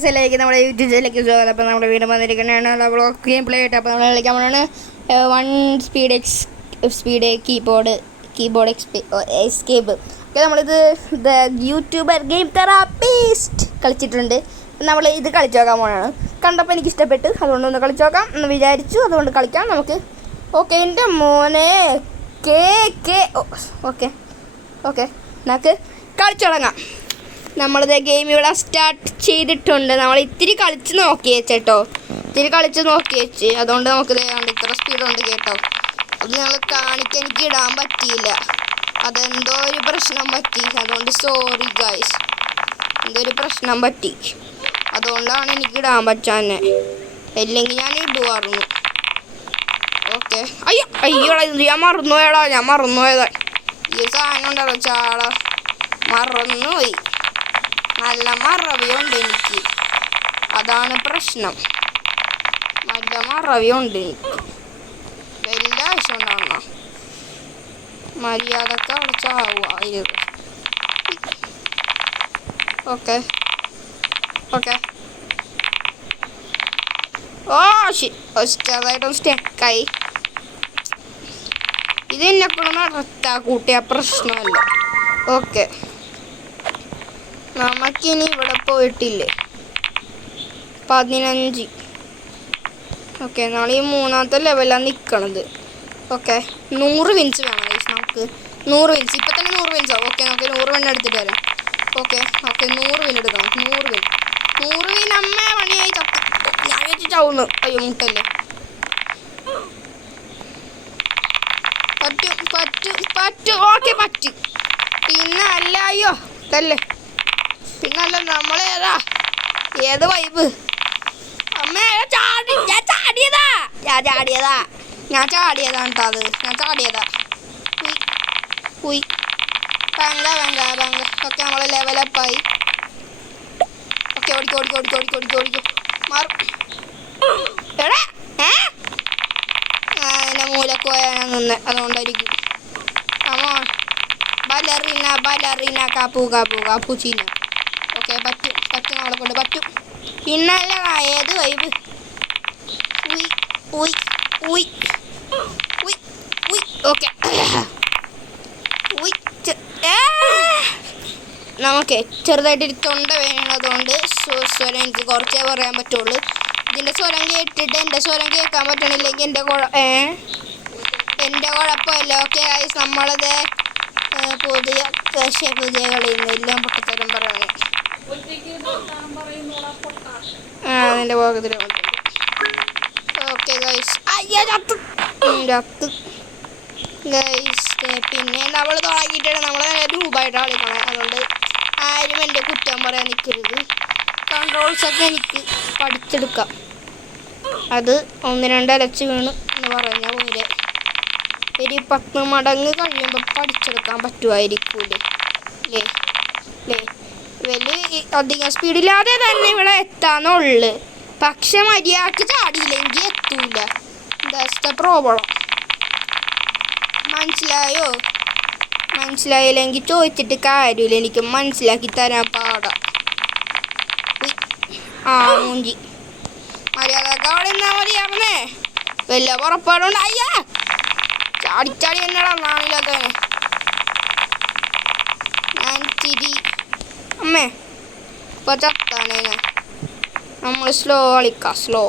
Guys എല്ലാവർക്കും നമ്മുടെ YouTube ചാനലിലേക്ക് സ്വാഗതം. അപ്പോൾ നമ്മുടെ വീട് വന്നിരിക്കുന്നതാണ് വ്ളോഗ് ഗെയിം പ്ലേ ആയിട്ട്. അപ്പോൾ നമ്മൾ കളിക്കാൻ പോകുന്നതാണ് 1 സ്പീഡ് കീബോർഡ് എസ്കേപ്പ്. ഓക്കെ, നമ്മളിത് യൂട്യൂബർ ഗെയിം തെറാപ്പിസ്റ്റ് കളിച്ചിട്ടുണ്ട്. നമ്മൾ ഇത് കളിച്ചു നോക്കാൻ പോകുന്നതാണ്. കണ്ടപ്പോൾ എനിക്ക് ഇഷ്ടപ്പെട്ടു, അതുകൊണ്ടൊന്ന് കളിച്ചു നോക്കാം എന്ന് വിചാരിച്ചു. അതുകൊണ്ട് കളിക്കാം നമുക്ക്. ഓക്കെ, എൻ്റെ മോനെ ഓക്കെ നമുക്ക് കളിച്ചു തുടങ്ങാം. നമ്മളിത് ഗെയിം ഇവിടെ സ്റ്റാർട്ട് ചെയ്തിട്ടുണ്ട്. നമ്മൾ ഇത്തിരി കളിച്ച് നോക്കി വെച്ചേട്ടോ, അതുകൊണ്ട് നമുക്ക് ഇത്ര സ്പീഡുണ്ട് കേട്ടോ. അത് ഞങ്ങൾ കാണിക്കാൻ എനിക്ക് ഇടാൻ പറ്റിയില്ല, അതെന്തോ ഒരു പ്രശ്നം പറ്റി. അതുകൊണ്ട് സോറി ഗൈസ്, എന്തോ ഒരു പ്രശ്നം പറ്റി, അതുകൊണ്ടാണ് എനിക്ക് ഇടാൻ പറ്റാന്നെ. അല്ലെങ്കിൽ ഞാൻ ഇടുമായിരുന്നു. ഓക്കെ, അയ്യോടാ ഞാൻ മറന്നുപോയതാ. ഈ സാധനം ഉണ്ടല്ലോ ചാട, മറന്നുപോയി. നല്ല മറവിയുണ്ട് എനിക്ക്, അതാണ് പ്രശ്നം. നല്ല മറവിയുണ്ട് എനിക്ക്, വലിയ ആവശ്യം ഉണ്ടാവണ മര്യാദക്ക് അവിടെ ചാവുക. ഓക്കെ ചെറുതായിട്ടും സ്റ്റെക്കായി. ഇതെന്നെ കൊണ്ട് നടത്താ കൂട്ടിയ പ്രശ്നമല്ല. ഓക്കെ, നമുക്കിനി ഇവിടെ പോയിട്ടില്ലേ 15. ഓക്കെ, നമ്മൾ ഈ 3ാമത്തെ ലെവലാണ് നിൽക്കണത്. ഓക്കെ, 100 വിൻസ് വേണം ഗൈസ് നമുക്ക്. 100 വിൻസ് ഇപ്പം തന്നെ 100 വിൻസോ. ഓക്കെ, നമുക്ക് 100 വിൻ എടുത്തിട്ട് വരാം. ഓക്കെ 100 വിൻ എടുക്കണം. 100 വിൻ അമ്മ പണിയായി ചത്ത. ഞാൻ വെച്ച് ചാവുന്നു. അയ്യോ മുട്ടല്ലേ. പറ്റും ഓക്കെ പറ്റും. പിന്നെ അല്ല, അയ്യോ അല്ലേ, പിന്നല്ല നമ്മളേതാ ഏത് വൈബ്. അമ്മേ ഞാൻ ചാടിയതാ കേട്ടോ. അത് ഞാൻ ചാടിയതാ. പങ്ക ഓക്കെ, നമ്മളെ ലെവലപ്പായി. ഓക്കെ, ഓടിക്കോ മാറും. എടാ എന്നെ മൂലക്ക് പോയാൽ നിന്ന്, അതുകൊണ്ടായിരിക്കും. ബലറീന കാപ്പൂച്ചീന. ഓക്കെ, പറ്റും നമ്മളെ കൊണ്ട് പറ്റും. പിന്നല്ല ഏത് വൈബ്. ഓക്കെ, നമുക്ക് ചെറുതായിട്ട് തൊണ്ട വേണതുകൊണ്ട് സ്വരം എനിക്ക് കുറച്ചേ പറയാൻ പറ്റുള്ളൂ. ഇതിൻ്റെ സ്വരം കേട്ടിട്ട് എൻ്റെ സ്വരം കേൾക്കാൻ പറ്റണില്ലെങ്കിൽ എൻ്റെ കുഴപ്പമില്ല. ഓക്കെ ഗൈസ്, നമ്മളത് പുതിയ കളിയുന്നില്ല പൊട്ടത്തരം പറയണേ. അതിൻ്റെ ഭാഗത്തിൽ ഓക്കെ ഗൈസ്. ചത്ത് ഗൈസ്. പിന്നെ നമ്മൾ തുടങ്ങിയിട്ടാണ് നമ്മൾ രൂപമായിട്ട് കളിക്കണം. അതുകൊണ്ട് ആരും എൻ്റെ കുറ്റം പറയാൻ നിൽക്കരുത്. കൺട്രോൾസൊക്കെ എനിക്ക് പഠിച്ചെടുക്കാം. അത് 1-2 അലച്ച് വീണ് എന്ന് പറഞ്ഞ പോലെ ഒരു 10 മടങ്ങ് കഴിയുമ്പോൾ പഠിച്ചെടുക്കാൻ പറ്റുമായിരിക്കൂലേ വലിയ അധികം സ്പീഡില്ലാതെ തന്നെ ഇവിടെ എത്താന്നുള്ളു. പക്ഷെ മര്യാദക്ക് ചാടിയില്ലെങ്കിൽ എത്തൂല. That's the problem. മനസ്സിലായില്ലെങ്കിൽ ചോദിച്ചിട്ട് കാര്യമില്ല, എനിക്ക് മനസ്സിലാക്കി തരാൻ പാടാ. മൂഞ്ചി മര്യാദക്ക് അവിടെ നിന്നാ മതിയായിരുന്നേ. വലിയ പുറപ്പാടുണ്ട്. അയ്യാ ചാടി എന്നടാ നാണില്ലാത്തവനെ. ഞാൻ അമ്മേ ഇപ്പൊ ചത്താനേ. നമ്മൾ സ്ലോ കളിക്കാം. സ്ലോ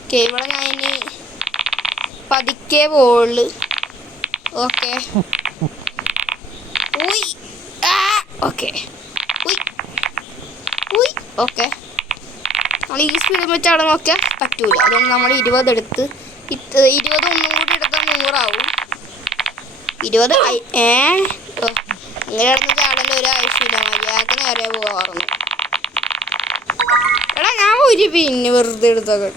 ഓക്കെ, ഇവിടെ ഞാൻ ഇനി പതുക്കെ പോള്. ഓക്കെ ഓക്കെ നമ്മൾ ഈ സ്പീഡിൽ വെച്ച് അവിടെ നോക്കിയാൽ പറ്റൂല. അതുകൊണ്ട് നമ്മൾ 20 എടുത്ത് 20 ഒന്നും കൂടി എടുത്താൽ 100 ആവും. 20 ഇങ്ങനെ കിടന്ന് ചാടേണ്ട ഒരു ആവശ്യമില്ല. മര്യാദക്ക് നേരെ പോകാറുണ്ട്. എടാ ഞാൻ ഒരു പിന്നെ വെറുതെ എടുത്തൊക്കെ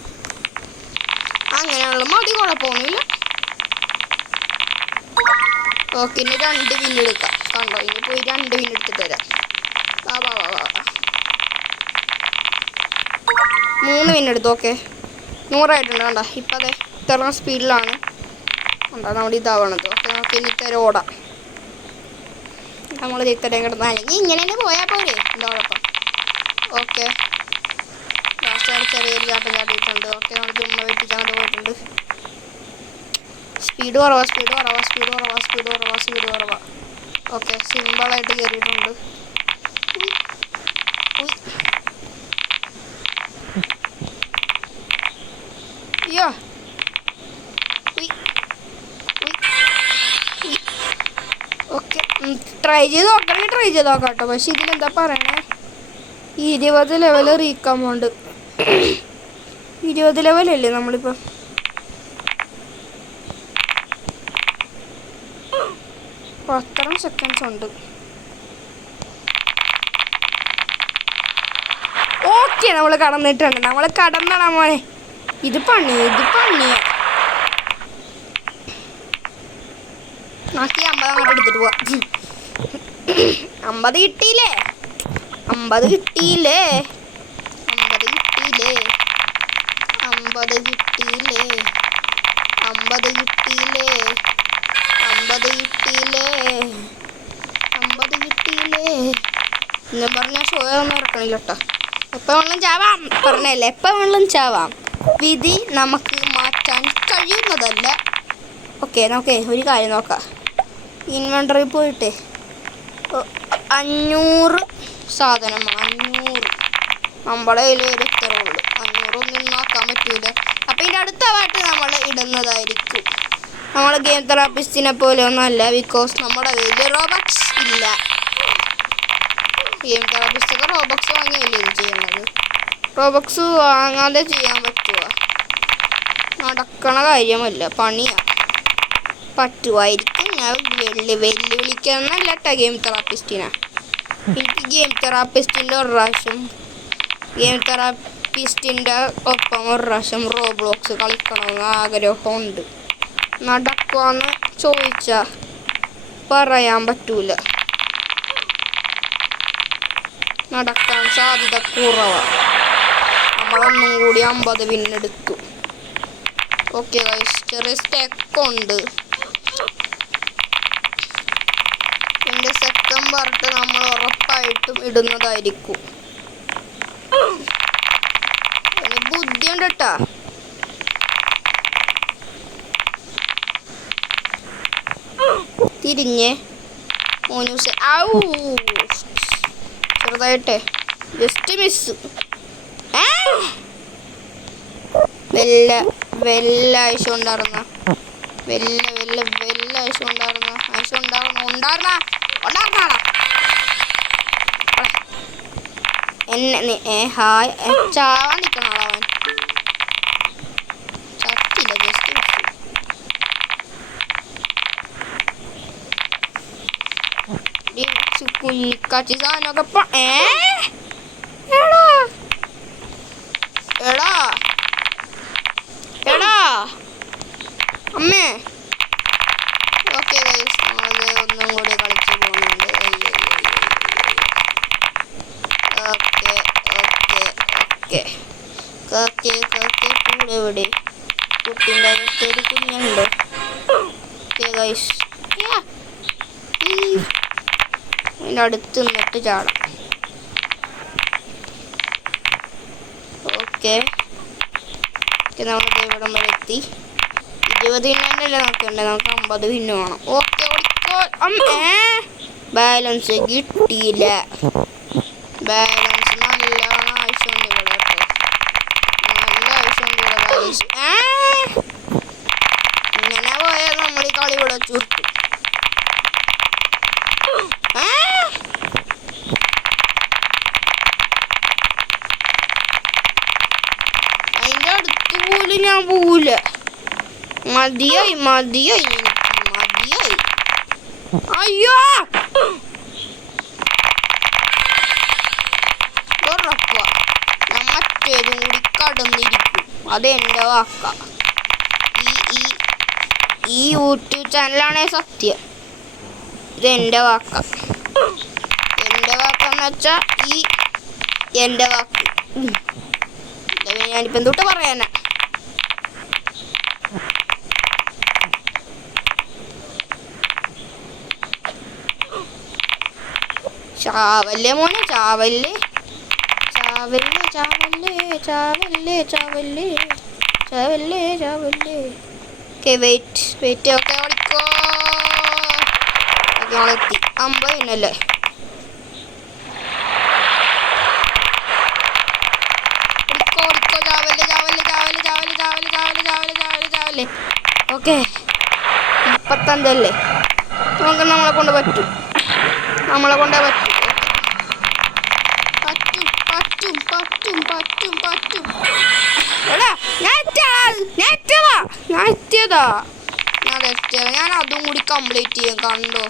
അങ്ങനെയുള്ള മതി, കുഴപ്പമൊന്നുമില്ല. ഓക്കെ, ഇനി 2 വിൻ എടുക്കാം. കണ്ടോ, ഇനി പോയി 2 വിൻ എടുത്തിട്ട് തരാം. 3 വിൻ എടുത്തു. ഓക്കെ, 100 ആയിട്ടുണ്ട്. കണ്ട ഇപ്പം അതെ ഇത്ര സ്പീഡിലാണ് കണ്ടോ നമ്മുടെ ഇതാവണത്. ഓക്കെ, നമുക്ക് ഇനി ഇത്തരം ഓടാം. നമ്മൾ ഇത്രയും കിടന്ന് അല്ലെങ്കിൽ ഇങ്ങനെ തന്നെ പോയാൽ പോരെ, എന്താ കുഴപ്പം. ഓക്കെ ലാസ്റ്റ് ചെറിയൊരു ചാട്ടം ചാടിയിട്ടുണ്ട്. ഓക്കെ നമ്മൾ ചുമ്മാ വെട്ടിച്ചങ്ങോട്ട് പോയിട്ടുണ്ട്. സ്പീഡ് കുറവാ. ഓക്കെ സിമ്പിളായിട്ട് കയറിയിട്ടുണ്ട്. അയ്യോ ഓക്കെ ട്രൈ ചെയ്ത് നോക്കാം കേട്ടോ. പക്ഷെ ഇതിലെന്താ പറയണേ, 20 ലെവൽ റീക്കമൗണ്ട്. 20 ലെവലല്ലേ നമ്മളിപ്പോൾ. അത്രയും സെക്കൻഡ്സ് ഉണ്ട്. ഓക്കെ നമ്മൾ കടന്നിട്ടുണ്ട്. നമ്മൾ കടന്നടാ മോനെ. ഇത് പണിയാ. നോക്കി 50 അങ്ങോട്ട് എടുത്തിട്ട് പോവാ. 50 കിട്ടിയില്ലേ. 50 കിട്ടിയില്ലേ. എന്നും പറഞ്ഞാൽ ഷോ ഒന്നും ഇറക്കണില്ല കേട്ടോ. എപ്പോൾ വേണമെങ്കിലും ചാവാം പറഞ്ഞല്ലേ. എപ്പോൾ വേണമെങ്കിലും ചാവാം. വിധി നമുക്ക് മാറ്റാൻ കഴിയുന്നതല്ല. ഓക്കെ നമുക്ക് ഒരു കാര്യം നോക്കാം. ഇൻവെൻ്ററിൽ പോയിട്ട് 500 സാധനം 500 നമ്മളെ കയ്യിൽ ഒരു ഇത്രയുള്ളൂ. 500 ഒന്നും നോക്കാൻ പറ്റൂല. അപ്പം ഇതിൻ്റെ അടുത്തതായിട്ട് നമ്മൾ ഇടുന്നതായിരിക്കും. നമ്മൾ ഗെയിം തെറാപ്പിസ്റ്റിനെ പോലെ ഒന്നല്ല. ബിക്കോസ് നമ്മുടെ കയ്യിൽ റോബക്സ് ഇല്ല. ഗെയിം തെറാപ്പിസ്റ്റൊക്കെ റോബക്സ് വാങ്ങിയല്ലേ ഇത് ചെയ്യുന്നത്. റോബക്സ് വാങ്ങാതെ ചെയ്യാൻ പറ്റുമോ? നടക്കണ കാര്യമല്ല, പണിയാണ്. പറ്റുമായിരിക്കും. ഞാൻ വെല്ലുവിളിക്കാന്നല്ല കേട്ടോ ഗെയിം തെറാപ്പിസ്റ്റിനെ. എനിക്ക് ഗെയിം തെറാപ്പിസ്റ്റിൻ്റെ ഒപ്പം ഒരു പ്രാവശ്യം റോബ്ലോക്സ് കളിക്കണമെന്ന് ആഗ്രഹമുണ്ട്. നടക്കുമെന്ന് ചോദിച്ചാൽ പറയാൻ പറ്റൂല. നടക്കാൻ സാധ്യത കുറവാണ്. നമ്മളൊന്നും കൂടി 50 പിന്നെടുത്തു. ഓക്കെ ഗൈസ്, ചെറിയ സ്റ്റെക്കുണ്ട്. എൻ്റെ സെക്കൻഡ് പാർട്ട് നമ്മൾ ഉറപ്പായിട്ടും ഇടുന്നതായിരിക്കും. അതിന് ബുദ്ധിയുണ്ട് കേട്ടാ. തിരിഞ്ഞേ മോനൂസ്. ചെറുതായിട്ടേ ജസ്റ്റ് മിസ്. വെല്ല ആവശ്യം ഉണ്ടായിരുന്ന എന്നെ ഹായ് ചാവാൻ നിൽക്കണോ അവൻ? ചത്തില്ല, ജസ്റ്റ് കുഞ്ഞിക്കാച്ചി സാധനമൊക്കെ എടാ അമ്മേ. ഓക്കെ ഗൈസ്, നമ്മളത് ഒന്നും കൂടി കളിച്ച് പോകുന്നുണ്ട്. ഓക്കെ കൂടെ എവിടെ? കുട്ടിൻ്റെ അകത്തൊരു കുഞ്ഞുണ്ട്. ഓക്കെ ഗൈസ്, അതിൻ്റെ അടുത്ത് നിന്നിട്ട് ചാടാം. ഓക്കെ നമ്മളിത് ഇവിടം വരെ എത്തി. 20 പിന്നല്ലേ നോക്കണ്ടേ, നമുക്ക് 50 പിന്ന് വേണം. ഓക്കെ ഓടിക്കോ. ബാലൻസ് കിട്ടിയില്ല. ബാലൻസ് നല്ലോണം ആവശ്യമുണ്ട് ഇവിടെ കേട്ടോ. നല്ല ആവശ്യമുണ്ട് ഇവിടെ ബാലൻസ്. ഇങ്ങനെ പോയാൽ നമ്മൾ ഈ കളി ഇവിടെ ചുരുട്ടും. അതിൻ്റെ അടുത്ത് പോലും ഞാൻ പോവില്ല. മതിയായി എനിക്ക് മതിയായി. അയ്യോ ഉറപ്പാ ഞാൻ മറ്റേതും കൂടി കടന്നിരിക്കും. അതെൻ്റെ വാക്ക. ഈ യൂട്യൂബ് ചാനലാണേ സത്യം. ഇതെൻ്റെ വാക്ക. എൻ്റെ വാക്കെന്ന് വെച്ചാൽ എൻ്റെ വാക്ക്. ഞാനിപ്പോൾ എന്തൊട്ട് പറയാനാ. ചാവല്ലേ മോനെ, ചാവല്ലേ. ചാവല്ലേ ചാവല്ലേ ചാവല്ലേ ചാവല്ലേ ചാവല്ലേ ചാവല്ലേ. ഓക്കെ വെയിറ്റ് ഓക്കെ ഓടിക്കോ. ഓക്കെ നമ്മളെത്തി 50 മിനിറ്റല്ലേ. ഓടിക്കോ ചാവല്ലേ ചാവല്ലേ ചാവല്ലേ ചാവല്ലേ ചാവല്ലേ ചാവല്ലേ ചാവല്ലേ ചാവല്ലേ ചാവല്ലേ. ഓക്കെ 35 നമുക്ക് നമ്മളെ കൊണ്ട് പറ്റും. നമ്മളെ കൊണ്ടേ പറ്റും. പറ്റും. എടാ ഞാൻ എത്തിയതാ. ഞാൻ അതും കൂടി കംപ്ലീറ്റ് ചെയ്യും. കണ്ടോ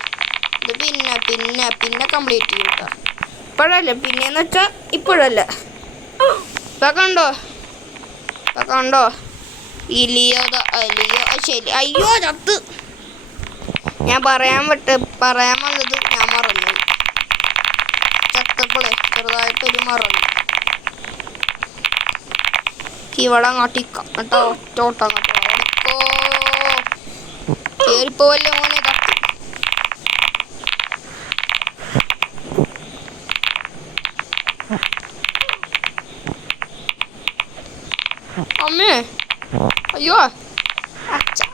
ഇത് പിന്നെ കംപ്ലീറ്റ് ചെയ്യും കേട്ടോ. ഇപ്പോഴല്ലേ പിന്നെയെന്ന് വെച്ചാൽ ഇപ്പോഴല്ല. ഇപ്പം കണ്ടോ ഇലിയോ ശരി. അയ്യോ ചത്ത്. ഞാൻ പറയാൻ വന്നത് ഞാൻ മറന്നു. ചത്തപ്പോളേ ചെറുതായിട്ടൊരു മറന്നു. ഇവിടെ അങ്ങോട്ടിക്കാം കേട്ടോ. ഒറ്റോട്ടം കേട്ടോ. ഓടിക്കോ കയറിപ്പോവല്ലേ മോനെ തട്ടി. അമ്മേ അയ്യോ അച്ഛാ.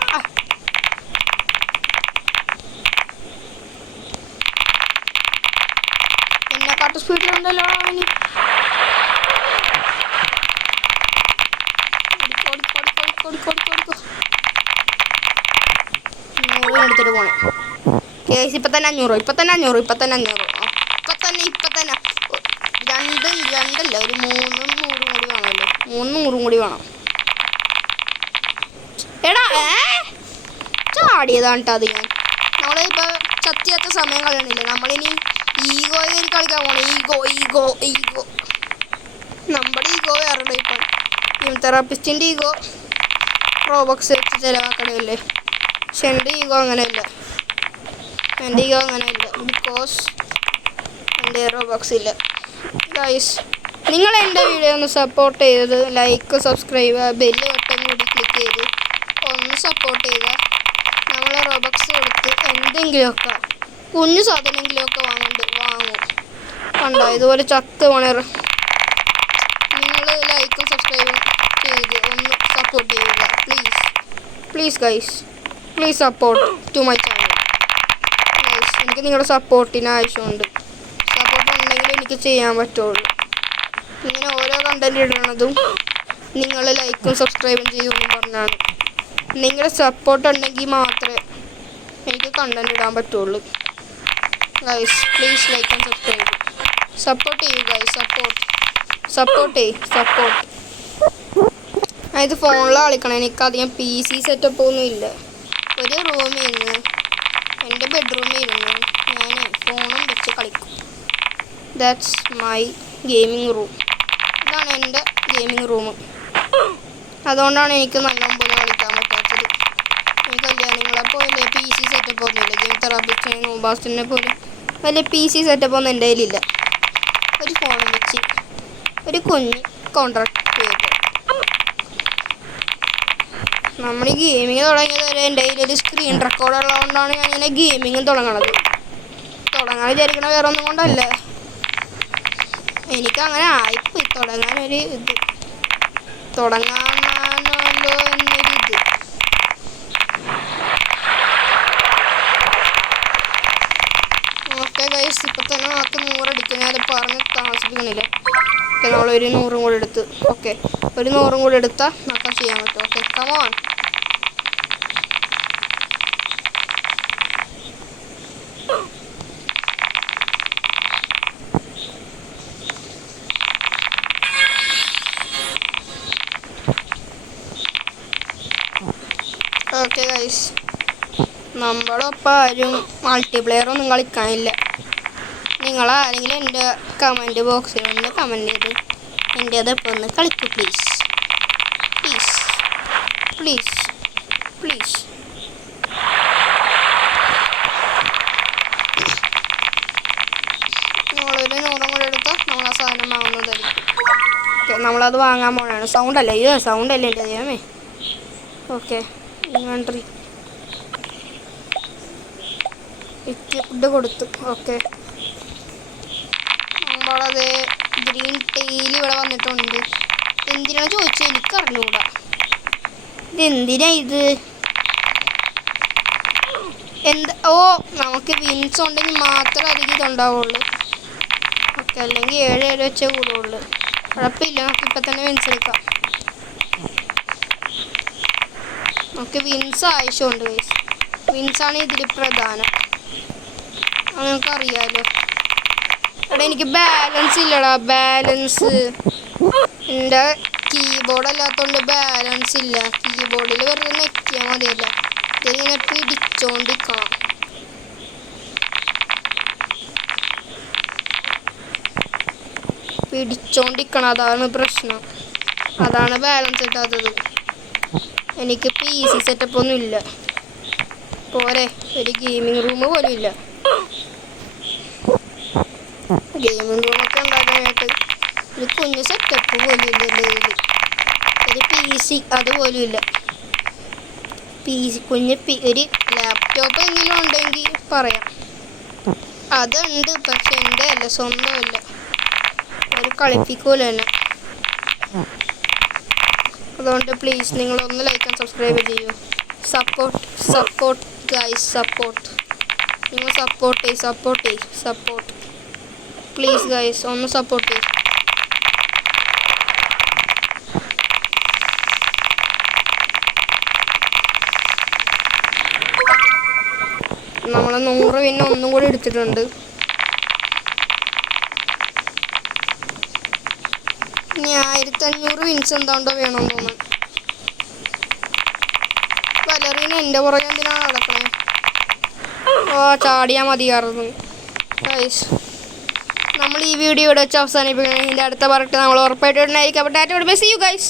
എന്നെക്കാട്ട് സ്പീഡിലുണ്ടല്ലോ അവന്. എടുത്തിട്ട് പോണേ കേസ്. ഇപ്പം തന്നെ 500. ഇപ്പം തന്നെ രണ്ടല്ല ഒരു 300 കൂടി വേണമല്ലോ. 300 കൂടി വേണം. എടാ ചാടിയതാണ് കേട്ടോ അത്. നമ്മളിപ്പോൾ ചത്തിയാത്ത സമയം കളയണില്ല. നമ്മളിനി ഈഗോയിൽ കളിക്കാൻ പോകണം. ഈഗോ നമ്മുടെ ഈഗോ വേറെ ടൈപ്പാണ്. തെറാപ്പിസ്റ്റിൻ്റെ ഈഗോ റോബോക്സ് വെച്ച് ചിലവാക്കണമല്ലേ. പക്ഷെ എൻ്റെ ഈഗോ അങ്ങനെയല്ല. ബിക്കോസ് എൻ്റെ റോബോക്സ് ഇല്ല. ഗൈസ് നിങ്ങൾ എൻ്റെ വീഡിയോ ഒന്ന് സപ്പോർട്ട് ചെയ്തത് ലൈക്ക് സബ്സ്ക്രൈബ് ബെല്ല് ബട്ടൺ കൂടി ക്ലിക്ക് ചെയ്ത് ഒന്ന് സപ്പോർട്ട് ചെയ്യുക. നമ്മൾ റോബോക്സ് കൊടുത്ത് എന്തെങ്കിലുമൊക്കെ കുഞ്ഞു സാധനമെങ്കിലുമൊക്കെ വാങ്ങും. കണ്ടോ ഇതുപോലെ ചത്ത് പണർ. നിങ്ങൾ ലൈക്കും സബ്സ്ക്രൈബും ചെയ്ത് ഒന്ന് സപ്പോർട്ട് ചെയ്യുക please guys. Please support to my channel guys. എനിക്ക് നിങ്ങളുടെ സപ്പോർട്ടിന് ആവശ്യമുണ്ട്. സപ്പോർട്ട് ഉണ്ടെങ്കിൽ എനിക്ക് ചെയ്യാൻ പറ്റുള്ളൂ. ഇങ്ങനെ ഓരോ കണ്ടന്റ് ഇടണതും നിങ്ങൾ ലൈക്കും സബ്സ്ക്രൈബും ചെയ്യുമെന്ന് പറഞ്ഞാണ്. നിങ്ങളുടെ സപ്പോർട്ട് ഉണ്ടെങ്കിൽ മാത്രമേ എനിക്ക് കണ്ടന്റ് ഇടാൻ പറ്റുള്ളൂ guys. Please like and subscribe. Support ചെയ്യൂ ഗൈസ്. സപ്പോർട്ട്. ഇത് ഫോണിൽ കളിക്കണം. എനിക്കധികം PC സെറ്റപ്പ് ഒന്നും ഇല്ല. ഒരു റൂമിൽ ഇരുന്ന് എൻ്റെ ബെഡ്റൂമിൽ ഇരുന്ന് ഞാൻ ഫോണും വെച്ച് കളിക്കും. That's my gaming room. ഇതാണ് എൻ്റെ ഗെയിമിംഗ് റൂം. അതുകൊണ്ടാണ് എനിക്ക് നല്ലപോലെ കളിക്കാൻ പറ്റാത്തത്. എനിക്കല്ല നിങ്ങളെപ്പോലെ PC സെറ്റപ്പ് ഒന്നുമില്ല. ഗെയിം തെറാപ്പിസ്റ്റിനെ നോബാസ്റ്റിനെ പോലെ വലിയ PC സെറ്റപ്പ് ഒന്നും എൻ്റെ കയ്യിലില്ല. ഒരു ഫോണും വെച്ച് ഒരു കുഞ്ഞ് കോൺട്രാക്ട് ചെയ്ത് നമ്മൾ ഈ ഗെയിമിങ് തുടങ്ങിയത് വരെ എൻ്റെ കയ്യിലൊരു സ്ക്രീൻ റെക്കോർഡ് ഉള്ളതുകൊണ്ടാണ് ഞാനിങ്ങനെ ഗെയിമിങ് തുടങ്ങാൻ വിചാരിക്കണ വേറെ ഒന്നും കൊണ്ടല്ല. എനിക്കങ്ങനെ ആയിപ്പോയി തുടങ്ങാനൊരു ഇത്. തുടങ്ങാനല്ലോ എന്നൊരിത്. ഓക്കെ ഗൈസ് ഇപ്പം തന്നെ നമുക്ക് 100 അടിക്കണം. അത് പറഞ്ഞ് താമസിപ്പിക്കണില്ല. ഓക്കെ നമ്മളൊരു 100 കൂടെ എടുത്ത്. ഓക്കെ ഒരു 100 കൂടെ എടുത്താൽ നമുക്ക് ചെയ്യാൻ പറ്റും. Okay come on. ഓക്കെ ഗൈസ് നമ്മളൊപ്പം ആരും മൾട്ടിപ്ലെയറൊന്നും കളിക്കാനില്ല. നിങ്ങളാരെങ്കിലും എൻ്റെ കമൻറ്റ് ബോക്സിൽ ഒന്ന് കമൻറ്റ് ചെയ്ത് എൻ്റേതൊപ്പം ഒന്ന് കളിക്കൂ പ്ലീസ്. നമ്മളൊരു 100 കൂടെ എടുത്താൽ നമ്മൾ ആ സാധനം വാങ്ങുന്നതായിരിക്കും. ഓക്കെ നമ്മളത് വാങ്ങാൻ പോകണതാണ്. സൗണ്ടല്ലേ എൻ്റെ ദൈവമേ. ഓക്കെ ഇൻവെൻട്രി എക്വിപ്ഡ് കൊടുത്തു. ഓക്കെ നമ്മളത് ഇത് ഗ്രീൻ ടെയിൽ ഇവിടെ വന്നിട്ടുണ്ട്. എന്തിനാണ് ചോദിച്ചത് എനിക്കറിഞ്ഞൂടാ. ഇതെന്തിനാ ഇത്? എന്താ? ഓ, നമുക്ക് വിൻസ് ഉണ്ടെങ്കിൽ മാത്രമേ അധികം ഇതുണ്ടാവുള്ളൂ. ഓക്കെ, അല്ലെങ്കിൽ 7 വെച്ചേ കൂടുള്ളൂ. കുഴപ്പമില്ല, നമുക്ക് ഇപ്പം തന്നെ വിൻസ് എടുക്കാം. നമുക്ക് വിൻസ് ആവശ്യമുണ്ട് ഗൈസ്. വിൻസാണ് ഇതിൽ പ്രധാനം, അത് നിങ്ങൾക്കറിയാമല്ലോ. എടാ എനിക്ക് ബാലൻസ് ഇല്ലടാ, ബാലൻസ്. എൻ്റെ കീബോർഡ് അല്ലാത്തതുകൊണ്ട് ബാലൻസ് ഇല്ല. കീബോർഡിൽ വെറുതെ നെക്കിയാൽ മതിയല്ല, ഇതിങ്ങനെ പിടിച്ചോണ്ടിരിക്കണം. അതാണ് പ്രശ്നം. അതാണ് ബാലൻസ് കിട്ടാത്തത്. എനിക്ക് PC സെറ്റപ്പ് ഒന്നും ഇല്ല. പോരെ, ഒരു ഗെയിമിംഗ് റൂം പോലും ഇല്ല. ഗെയിമിംഗ് റൂമൊക്കെ ഉണ്ടാക്കാനായിട്ട് ഒരു കുഞ്ഞ് സെറ്റപ്പ് പോലും ഇല്ല. ഒരു PC അതുപോലും ഇല്ല. ഒരു ലാപ്ടോപ്പ് എന്തെങ്കിലും ഉണ്ടെങ്കിൽ പറയാം. അതുണ്ട്, പക്ഷെ എൻ്റെ അല്ല, സ്വന്തമല്ല. ഒരു കളിപ്പിക്കൂല തന്നെ. അതുകൊണ്ട് പ്ലീസ് നിങ്ങളൊന്ന് ലൈക്ക് ആൻഡ് സബ്സ്ക്രൈബ് ചെയ്യൂ. Support guys, support. നിങ്ങൾ സപ്പോർട്ട് പ്ലീസ് ഗൈസ്, ഒന്ന് സപ്പോർട്ട് ചെയ്യും. നമ്മൾ 100 പിന്നെ ഒന്നും കൂടി എടുത്തിട്ടുണ്ട്. ഇനി 1500 വിൻസ് എന്താണ്ടോ വേണമെന്ന് തോന്നുന്നു. വലറീന് എൻ്റെ പുറകെ എന്തിനാണ് നടക്കണേ? ഓ, ചാടിയാൽ മതിയായിരുന്നു ഗൈസ്. നമ്മൾ ഈ വീഡിയോ ഇവിടെ വെച്ച് അവസാനിപ്പിക്കണം. ഇതിൻ്റെ അടുത്ത പാർട്ട് നമ്മൾ ഉറപ്പായിട്ട് ഇടുന്നതായിരിക്കും. അപ്പോൾ tata, bye, see you guys.